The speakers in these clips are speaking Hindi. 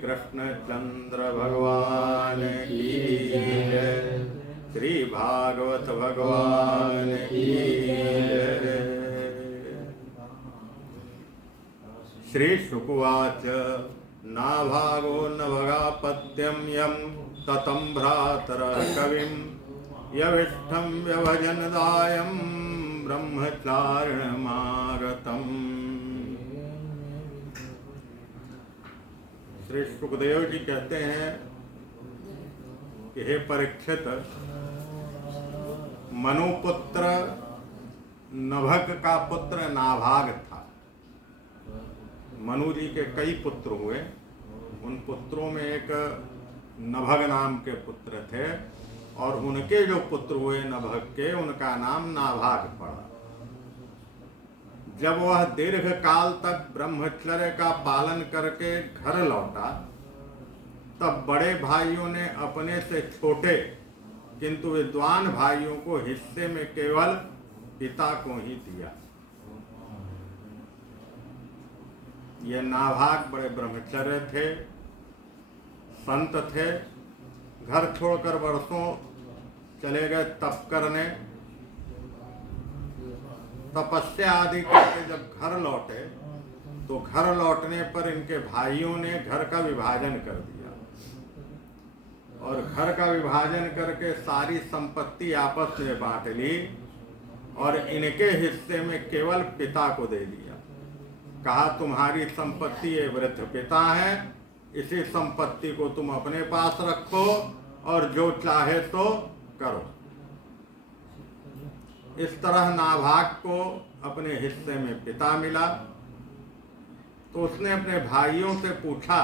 कृष्ण चंद्र भगवान की जय। श्री भागवत भगवान की जय। श्री शुकुवाच नाभागो न भगापत्यं यं ततं भ्रातरः कविं यविष्ठं व्यभजनदायं ब्रह्मचारिणमागतम्। श्री सुखदेव जी कहते हैं कि हे परीक्षित, मनुपुत्र नभग का पुत्र नाभाग था। मनु जी के कई पुत्र हुए, उन पुत्रों में एक नभग नाम के पुत्र थे और उनके जो पुत्र हुए नभग के, उनका नाम नाभाग पड़ा। जब वह दीर्घ काल तक ब्रह्मचर्य का पालन करके घर लौटा, तब बड़े भाइयों ने अपने से छोटे किंतु विद्वान भाइयों को हिस्से में केवल पिता को ही दिया। ये नाभाग बड़े ब्रह्मचर्य थे, संत थे। घर छोड़कर वर्षों चले गए तप करने। तपस्या आदि करके जब घर लौटे तो घर लौटने पर इनके भाइयों ने घर का विभाजन कर दिया और घर का विभाजन करके सारी संपत्ति आपस में बांट ली और इनके हिस्से में केवल पिता को दे दिया। कहा तुम्हारी संपत्ति ये वृद्ध पिता है, इसी संपत्ति को तुम अपने पास रखो और जो चाहे तो करो। इस तरह नाभाग को अपने हिस्से में पिता मिला। तो उसने अपने भाइयों से पूछा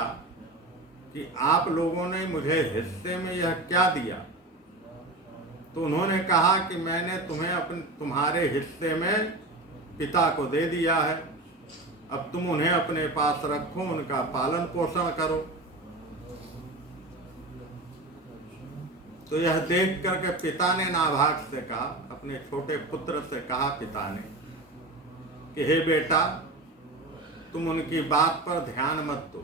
कि आप लोगों ने मुझे हिस्से में यह क्या दिया? तो उन्होंने कहा कि मैंने तुम्हारे हिस्से में पिता को दे दिया है, अब तुम उन्हें अपने पास रखो, उनका पालन पोषण करो। तो यह देख करके पिता ने नाभाग से कहा, अपने छोटे पुत्र से कहा पिता ने कि हे बेटा, तुम उनकी बात पर ध्यान मत दो।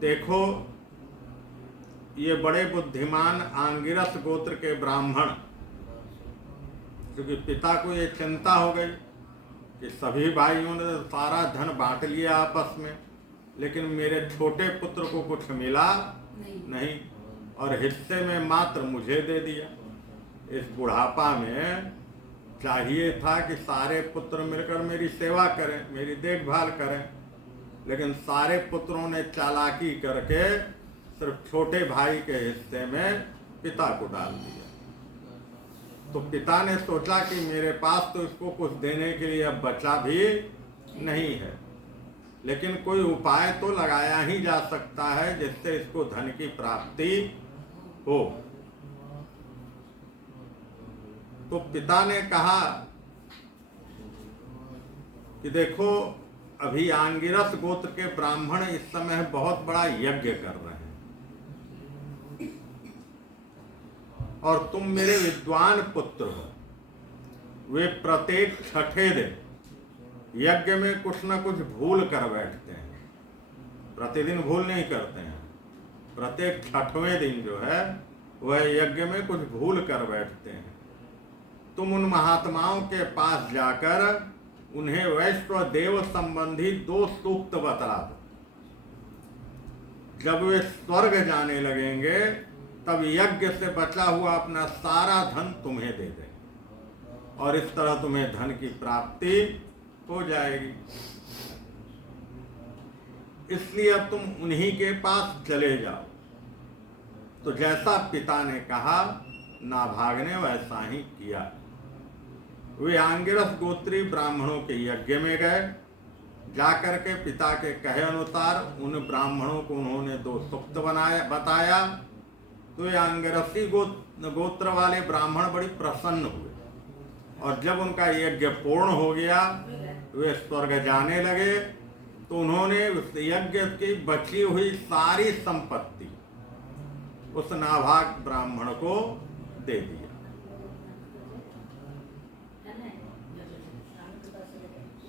देखो, ये बड़े बुद्धिमान आंगिरस गोत्र के ब्राह्मण, क्योंकि पिता को ये चिंता हो गई कि सभी भाइयों ने सारा धन बांट लिया आपस में, लेकिन मेरे छोटे पुत्र को कुछ मिला नहीं और हिस्से में मात्र मुझे दे दिया। इस बुढ़ापा में चाहिए था कि सारे पुत्र मिलकर मेरी सेवा करें, मेरी देखभाल करें, लेकिन सारे पुत्रों ने चालाकी करके सिर्फ छोटे भाई के हिस्से में पिता को डाल दिया। तो पिता ने सोचा कि मेरे पास तो इसको कुछ देने के लिए अब बचा भी नहीं है, लेकिन कोई उपाय तो लगाया ही जा सकता है जिससे इसको धन की प्राप्ति हो। तो पिता ने कहा कि देखो, अभी आंगिरस गोत्र के ब्राह्मण इस समय बहुत बड़ा यज्ञ कर रहे हैं और तुम मेरे विद्वान पुत्र हो। वे प्रत्येक छठे दिन यज्ञ में कुछ न कुछ भूल कर बैठते हैं, प्रतिदिन भूल नहीं करते हैं। प्रत्येक छठवें दिन जो है वह यज्ञ में कुछ भूल कर बैठते हैं। तुम उन महात्माओं के पास जाकर उन्हें वैश्व देव संबंधी 2 सूक्त बता दो। जब वे स्वर्ग जाने लगेंगे तब यज्ञ से बचा हुआ अपना सारा धन तुम्हें दे देंगे और इस तरह तुम्हें धन की प्राप्ति हो जाएगी। इसलिए अब तुम उन्हीं के पास चले जाओ। तो जैसा पिता ने कहा, नाभाग ने वैसा ही किया। वे आंगिरस गोत्री ब्राह्मणों के यज्ञ में गए। जाकर के पिता के कहे अनुसार उन ब्राह्मणों को उन्होंने 2 सूक्त बताया। तो ये आंगिरसी गोत्र वाले ब्राह्मण बड़ी प्रसन्न हुए और जब उनका यज्ञ पूर्ण हो गया, वे स्वर्ग जाने लगे। तो उन्होंने उस यज्ञ की बची हुई सारी संपत्ति उस नाभाग ब्राह्मण को दे दिया।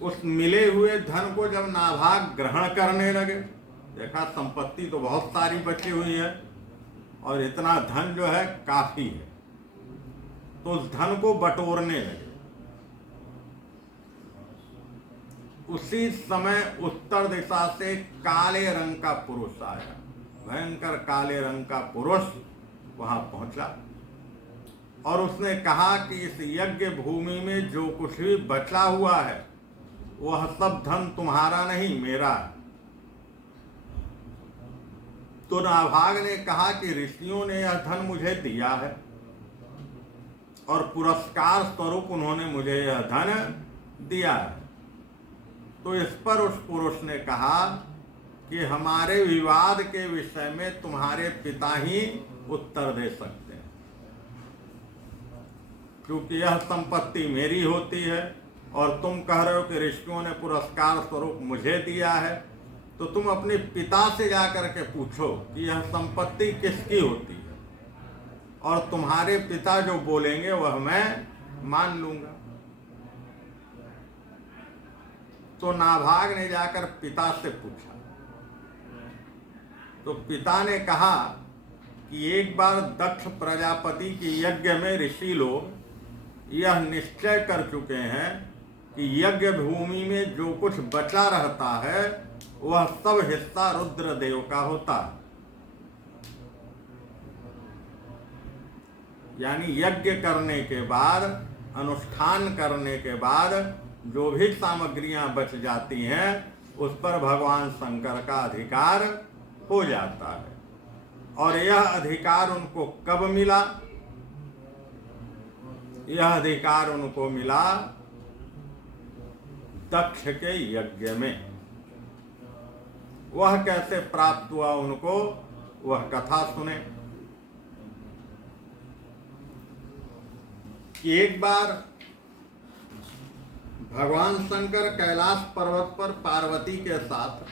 उस मिले हुए धन को जब नाभाग ग्रहण करने लगे, देखा संपत्ति तो बहुत सारी बची हुई है और इतना धन जो है काफी है, तो उस धन को बटोरने लगे। उसी समय उत्तर दिशा से काले रंग का पुरुष आया, भयंकर काले रंग का पुरुष वहां पहुंचा और उसने कहा कि इस यज्ञ भूमि में जो कुछ भी बचा हुआ है वह सब धन तुम्हारा नहीं, मेरा है। तो नाभाग ने कहा कि ऋषियों ने यह धन मुझे दिया है और पुरस्कार स्वरूप उन्होंने मुझे यह धन दिया है। तो इस पर उस पुरुष ने कहा कि हमारे विवाद के विषय में तुम्हारे पिता ही उत्तर दे सकते हैं, क्योंकि यह संपत्ति मेरी होती है और तुम कह रहे हो कि ऋषियों ने पुरस्कार स्वरूप मुझे दिया है, तो तुम अपने पिता से जाकर के पूछो कि यह संपत्ति किसकी होती है और तुम्हारे पिता जो बोलेंगे वह मैं मान लूंगा। तो नाभाग ने जाकर पिता से पूछा, तो पिता ने कहा कि एक बार दक्ष प्रजापति के यज्ञ में ऋषि लोग यह निश्चय कर चुके हैं कि यज्ञ भूमि में जो कुछ बचा रहता है वह सब हिस्सा रुद्रदेव का होता है। यानी यज्ञ करने के बाद, अनुष्ठान करने के बाद जो भी सामग्रियां बच जाती हैं उस पर भगवान शंकर का अधिकार हो जाता है। और यह अधिकार उनको कब मिला? यह अधिकार उनको मिला दक्ष के यज्ञ में। वह कैसे प्राप्त हुआ उनको, वह कथा सुने। कि एक बार भगवान शंकर कैलाश पर्वत पर पार्वती के साथ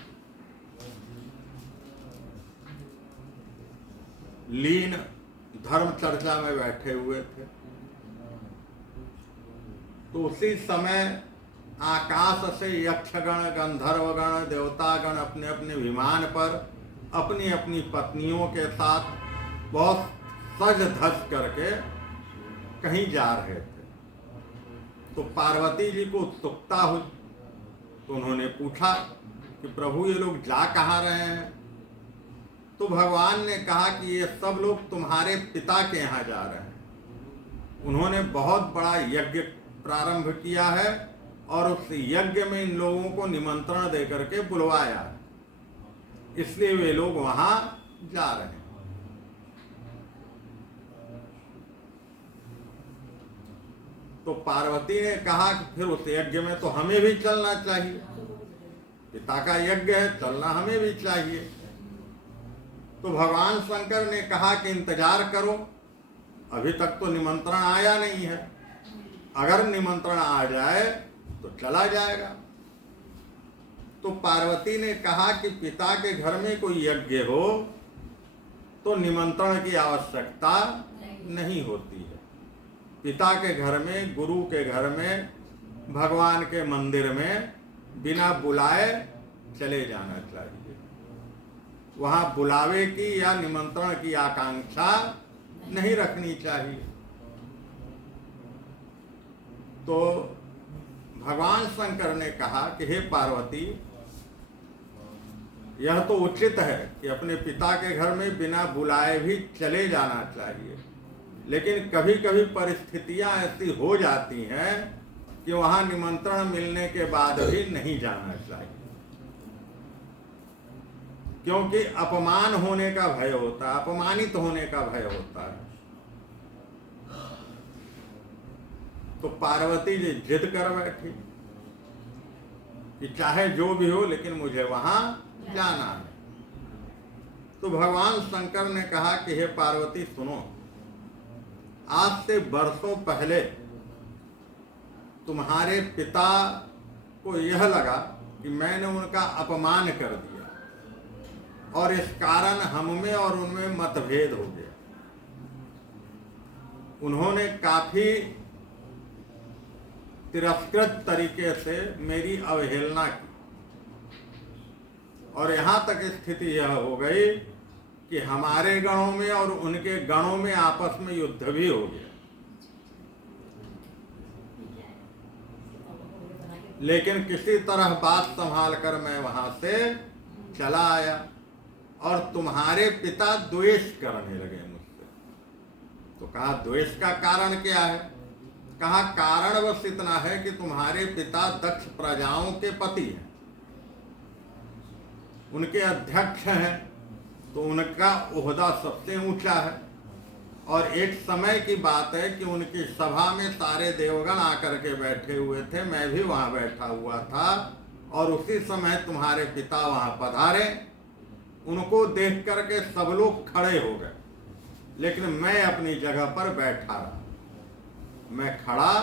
लीन धर्म चर्चा में बैठे हुए थे, तो उसी समय आकाश से यक्षगण, गंधर्वगण, देवतागण अपने अपने विमान पर अपनी अपनी पत्नियों के साथ बहुत सज धज करके कहीं जा रहे थे। तो पार्वती जी को उत्सुकता हुई, तो उन्होंने पूछा कि प्रभु ये लोग जा कहाँ रहे हैं? तो भगवान ने कहा कि ये सब लोग तुम्हारे पिता के यहाँ जा रहे हैं। उन्होंने बहुत बड़ा यज्ञ प्रारंभ किया है और उस यज्ञ में इन लोगों को निमंत्रण दे करके बुलवाया है, इसलिए वे लोग वहां जा रहे हैं। तो पार्वती ने कहा कि फिर उस यज्ञ में तो हमें भी चलना चाहिए, पिता का यज्ञ है, चलना हमें भी चाहिए। तो भगवान शंकर ने कहा कि इंतजार करो, अभी तक तो निमंत्रण आया नहीं है, अगर निमंत्रण आ जाए तो चला जाएगा। तो पार्वती ने कहा कि पिता के घर में कोई यज्ञ हो तो निमंत्रण की आवश्यकता नहीं होती है। पिता के घर में, गुरु के घर में, भगवान के मंदिर में बिना बुलाए चले जाना चाहिए। वहां बुलावे की या निमंत्रण की आकांक्षा नहीं रखनी चाहिए। तो भगवान शंकर ने कहा कि हे पार्वती, यह तो उचित है कि अपने पिता के घर में बिना बुलाए भी चले जाना चाहिए, लेकिन कभी कभी परिस्थितियां ऐसी हो जाती हैं कि वहां निमंत्रण मिलने के बाद भी नहीं जाना चाहिए, क्योंकि अपमान होने का भय होता है, अपमानित होने का भय होता है। तो पार्वती जी जिद कर बैठी कि चाहे जो भी हो लेकिन मुझे वहां जाना है। तो भगवान शंकर ने कहा कि हे पार्वती सुनो, आज से बरसों पहले तुम्हारे पिता को यह लगा कि मैंने उनका अपमान कर दिया और इस कारण हम में और उनमें मतभेद हो गया। उन्होंने काफी तिरस्कृत तरीके से मेरी अवहेलना की, और यहाँ तक स्थिति यह हो गई कि हमारे गणों में और उनके गणों में आपस में युद्ध भी हो गया। लेकिन किसी तरह बात संभाल कर मैं वहां से चला आया, और तुम्हारे पिता द्वेष करने लगे मुझसे। तो कहा द्वेष का कारण क्या है? कहा कारण बस इतना है कि तुम्हारे पिता दक्ष प्रजाओं के पति हैं, उनके अध्यक्ष हैं, तो उनका ओहदा सबसे ऊंचा है। और एक समय की बात है कि उनकी सभा में सारे देवगण आकर के बैठे हुए थे, मैं भी वहां बैठा हुआ था, और उसी समय तुम्हारे पिता वहां पधारे। उनको देख करके सब लोग खड़े हो गए, लेकिन मैं अपनी जगह पर बैठा रहा, मैं खड़ा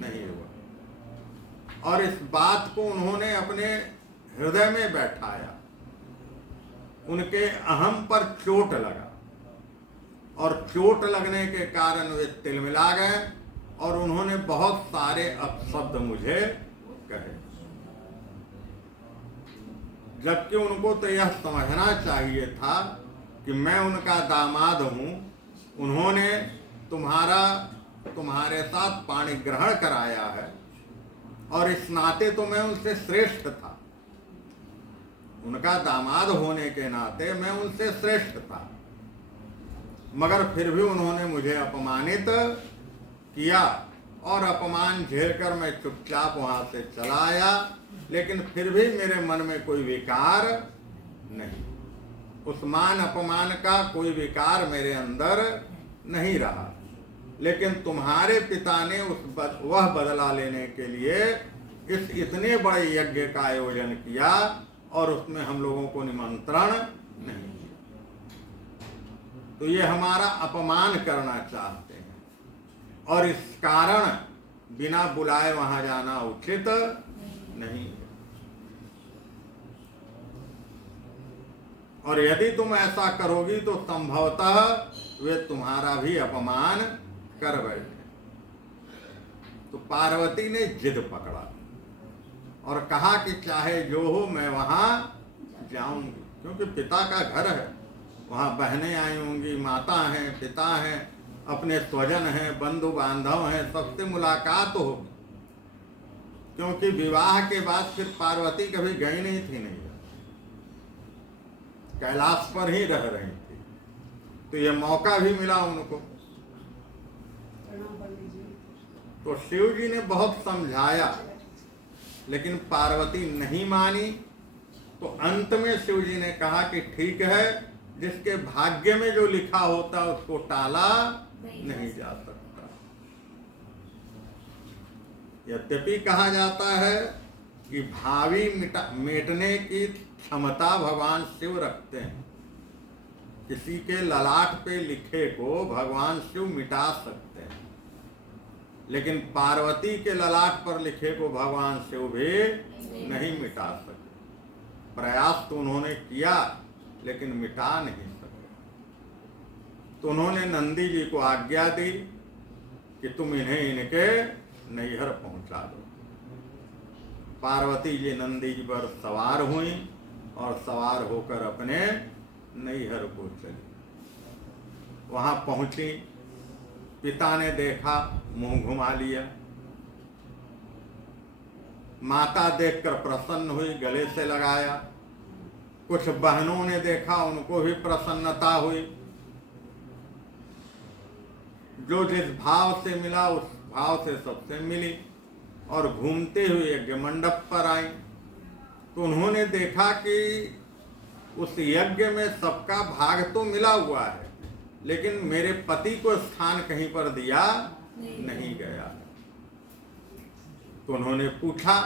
नहीं हुआ। और इस बात को उन्होंने अपने हृदय में बैठाया। उनके अहम पर चोट लगा, और चोट लगने के कारण वे तिलमिला गए, और उन्होंने बहुत सारे अपशब्द मुझे कहे। जबकि उनको तो यह समझना चाहिए था कि मैं उनका दामाद हूं, उन्होंने तुम्हारे साथ पाणी ग्रहण कराया है, और इस नाते तो मैं उनसे श्रेष्ठ था। उनका दामाद होने के नाते मैं उनसे श्रेष्ठ था, मगर फिर भी उन्होंने मुझे अपमानित किया, और अपमान झेलकर मैं चुपचाप वहां से चला आया। लेकिन फिर भी मेरे मन में कोई विकार नहीं, उस मान अपमान का कोई विकार मेरे अंदर नहीं रहा। लेकिन तुम्हारे पिता ने वह बदला लेने के लिए इस इतने बड़े यज्ञ का आयोजन किया, और उसमें हम लोगों को निमंत्रण नहीं किया। तो ये हमारा अपमान करना चाहते हैं, और इस कारण बिना बुलाए वहां जाना उचित नहीं है। और यदि तुम ऐसा करोगी तो संभवतः वे तुम्हारा भी अपमान कर बैठे। तो पार्वती ने जिद पकड़ा और कहा कि चाहे जो हो मैं वहां जाऊंगी, क्योंकि पिता का घर है, वहां बहनें आई होंगी, माता हैं, पिता हैं, अपने स्वजन हैं, बंधु बांधव हैं, सबसे मुलाकात होगी। क्योंकि विवाह के बाद फिर पार्वती कभी गई नहीं थी, नहीं कैलाश पर ही रह रही थी, तो यह मौका भी मिला उनको। तो शिव जी ने बहुत समझाया, लेकिन पार्वती नहीं मानी। तो अंत में शिव जी ने कहा कि ठीक है, जिसके भाग्य में जो लिखा होता उसको टाला नहीं जा सकता। यद्यपि कहा जाता है कि भावी मिटने की क्षमता भगवान शिव रखते हैं, किसी के ललाट पे लिखे को भगवान शिव मिटा सकते हैं, लेकिन पार्वती के ललाट पर लिखे को भगवान शिव भी नहीं मिटा सकते। प्रयास तो उन्होंने किया, लेकिन मिटा नहीं सके। तो उन्होंने नंदी जी को आज्ञा दी कि तुम इन्हें इनके नैहर पहुंचा दो। पार्वती जी नंदी जी पर सवार हुई और सवार होकर अपने नैहर को चली। वहां पहुंची, पिता ने देखा, मुंह घुमा लिया। माता देखकर प्रसन्न हुई, गले से लगाया। कुछ बहनों ने देखा, उनको भी प्रसन्नता हुई। जो जिस भाव से मिला उस भाव से सबसे मिली, और घूमते हुए यज्ञ मंडप पर आई। तो उन्होंने देखा कि उस यज्ञ में सबका भाग तो मिला हुआ है, लेकिन मेरे पति को स्थान कहीं पर दिया नहीं गया। तो उन्होंने पूछा,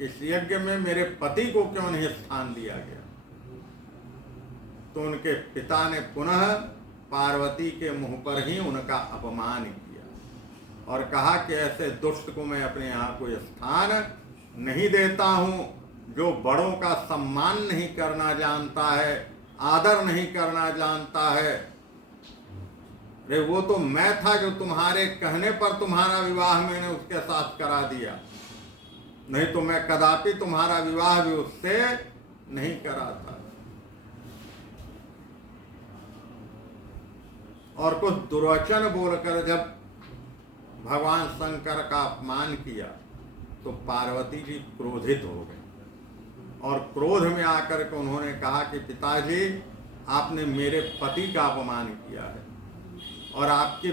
इस यज्ञ में मेरे पति को क्यों नहीं स्थान दिया गया? तो उनके पिता ने पुनः पार्वती के मुंह पर ही उनका अपमान किया और कहा कि ऐसे दुष्ट को मैं अपने यहाँ कोई स्थान नहीं देता हूँ, जो बड़ों का सम्मान नहीं करना जानता है, आदर नहीं करना जानता है, अरे वो तो मैं था जो तुम्हारे कहने पर तुम्हारा विवाह मैंने उसके साथ करा दिया, नहीं तो मैं कदापि तुम्हारा विवाह भी उससे नहीं कराता। और कुछ दुर्वचन बोलकर जब भगवान शंकर का अपमान किया तो पार्वती जी क्रोधित हो गए और क्रोध में आकर के उन्होंने कहा कि पिताजी, आपने मेरे पति का अपमान किया है और आपकी